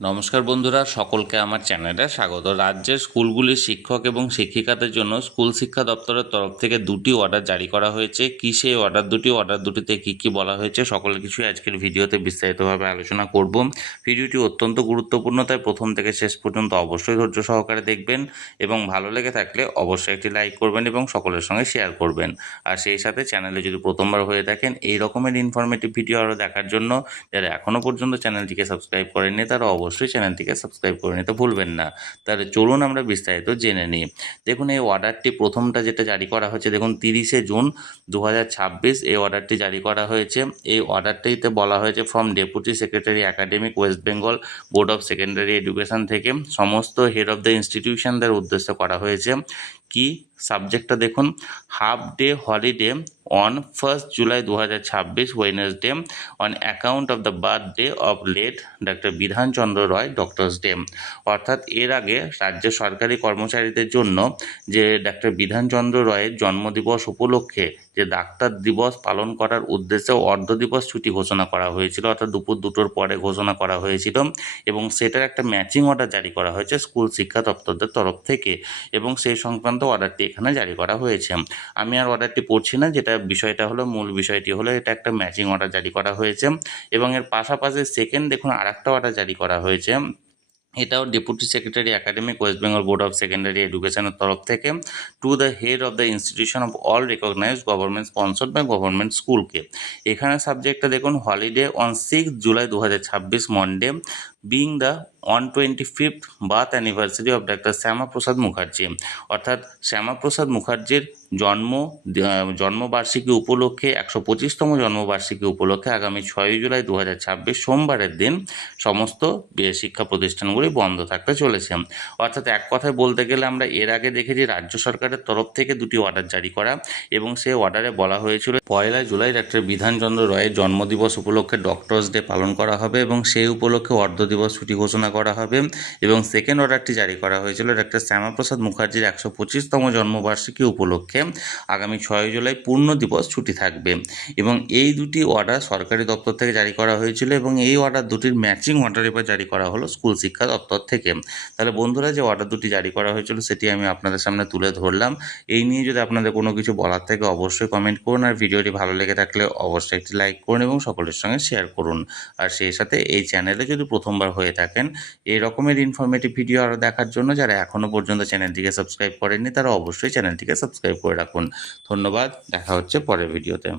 নমস্কার বন্ধুরা, সকলকে আমার চ্যানেলে স্বাগত। রাজ্যের স্কুলগুলির শিক্ষক এবং শিক্ষিকাদের জন্য স্কুল শিক্ষা দপ্তরের তরফ থেকে দুটি অর্ডার জারি করা হয়েছে। কি সেই অর্ডার দুটিতে কি কি বলা হয়েছে সকল কিছুই আজকের ভিডিওতে বিস্তারিতভাবে আলোচনা করব। ভিডিওটি অত্যন্ত গুরুত্বপূর্ণ, তাই প্রথম থেকে শেষ পর্যন্ত অবশ্যই ধৈর্য সহকারে দেখবেন এবং ভালো লেগে থাকলে অবশ্যই একটি লাইক করবেন এবং সকলের সঙ্গে শেয়ার করবেন। আর সেই সাথে চ্যানেলে যদি প্রথমবার হয়ে থাকেন এই রকমের ইনফরমেটিভ ভিডিও আরও দেখার জন্য যারা এখনও পর্যন্ত চ্যানেলটিকে সাবস্ক্রাইব করেননি তারা অবশ্যই চ্যানেলটিকে সাবস্ক্রাইব করে নিতে ভুলবেন না। তাহলে চলুন আমরা বিস্তারিত জেনে নিই। দেখুন, এই অর্ডারটি প্রথমটা যেটা জারি করা হয়েছে, দেখুন 30শে জুন 2026 এই অর্ডারটি জারি করা হয়েছে। এই অর্ডারটিতে বলা হয়েছে from deputy secretary academic West Bengal board of secondary education থেকে সমস্ত হেড অফ দ্য ইনস্টিটিউশনদের উদ্দেশ্যে করা হয়েছে। কি সাবজেক্টটা দেখুন, half day holiday on 1st July 2026 Wednesday on account of the birthday of late doctor Bidhan Chandra Roy doctors day. অর্থাৎ এর আগে রাজ্য সরকারি কর্মচারীদের জন্য যে ডক্টর বিধানচন্দ্র রায়ের জন্মদিবস উপলক্ষে যে ডাক্তার দিবস পালন করার উদ্দেশ্যে অর্ধ দিবস ছুটি ঘোষণা করা হয়েছিল, অর্থাৎ দুপুর 2টোর পরে ঘোষণা করা হয়েছিল এবং সেটার একটা ম্যাচিং অর্ডার জারি করা হয়েছে স্কুল শিক্ষা দপ্তরের তরফ থেকে এবং সেই সংক্রান্ত অর্ডারটি এখানে জারি করা হয়েছে। আমি আর অর্ডারটি পড়ছি না, যেটা বিষয়টা হলো, মূল বিষয়টি হলো এটা একটা ম্যাচিং অর্ডার জারি করা হয়েছে এবং এর পাশাপাশি সেকেন্ড দেখুন আরেকটা অর্ডার জারি করা হয়েছে। এটাও deputy secretary academic West Bengal board of secondary এডুকেশনের তরফ থেকে to the head of the institution of all recognized government sponsored by government স্কুলকে। এখানে সাবজেক্টটা দেখুন, holiday on 6 July 2026 Monday being the 125th birth anniversary of doctor Shyamaprasad Mukherjee. অর্থাৎ শ্যামাপ্রসাদ মুখার্জির জন্মবার্ষিকী উপলক্ষে 125তম জন্মবার্ষিকী উপলক্ষে আগামী 6 জুলাই 2026 সোমবারের দিন সমস্ত শিক্ষা প্রতিষ্ঠানগুলি বন্ধ থাকতে চলেছে। অর্থাৎ এক কথায় বলতে গেলে আমরা এর আগে দেখেছি রাজ্য সরকারের তরফ থেকে দুটি অর্ডার জারি করা এবং সেই অর্ডারে বলা হয়েছিল 1 জুলাই ডক্টর বিধানচন্দ্র রায়ের জন্মদিবস উপলক্ষে ডক্টরস ডে পালন করা হবে এবং সেই উপলক্ষে অর্ধ দিবস ছুটি ঘোষণা করা হবে এবং সেকেন্ড অর্ডারটি জারি করা হয়েছিল ডক্টর শ্যামাপ্রসাদ মুখার্জির 125তম জন্মবার্ষিকী উপলক্ষে আগামী 6 জুলাই পূর্ণ দিবস ছুটি থাকবে এবং এই দুটি অর্ডার সরকারি দপ্তর থেকে জারি করা হয়েছিল এবং এই অর্ডার দুটির ম্যাচিং অর্ডার এবার জারি করা হলো স্কুল শিক্ষা দপ্তর থেকে। তাহলে বন্ধুরা, যে অর্ডার দুটি জারি করা হয়েছিল সেটি আমি আপনাদের সামনে তুলে ধরলাম। এই নিয়ে যদি আপনাদের কোনো কিছু বলার থাকে অবশ্যই কমেন্ট করুন, আর ভিডিওটি ভালো লেগে থাকলে অবশ্যই একটি লাইক করুন এবং সকলের সঙ্গে শেয়ার করুন। আর সেই সাথে এই চ্যানেলে যদি প্রথমবার হয়ে থাকেন এই রকমের ইনফরমেটিভ ভিডিও আরও দেখার জন্য যারা এখনও পর্যন্ত চ্যানেলটিকে সাবস্ক্রাইব করেননি তারা অবশ্যই চ্যানেলটিকে সাবস্ক্রাইব করে রাখুন। ধন্যবাদ, দেখা হচ্ছে পরের ভিডিওতে।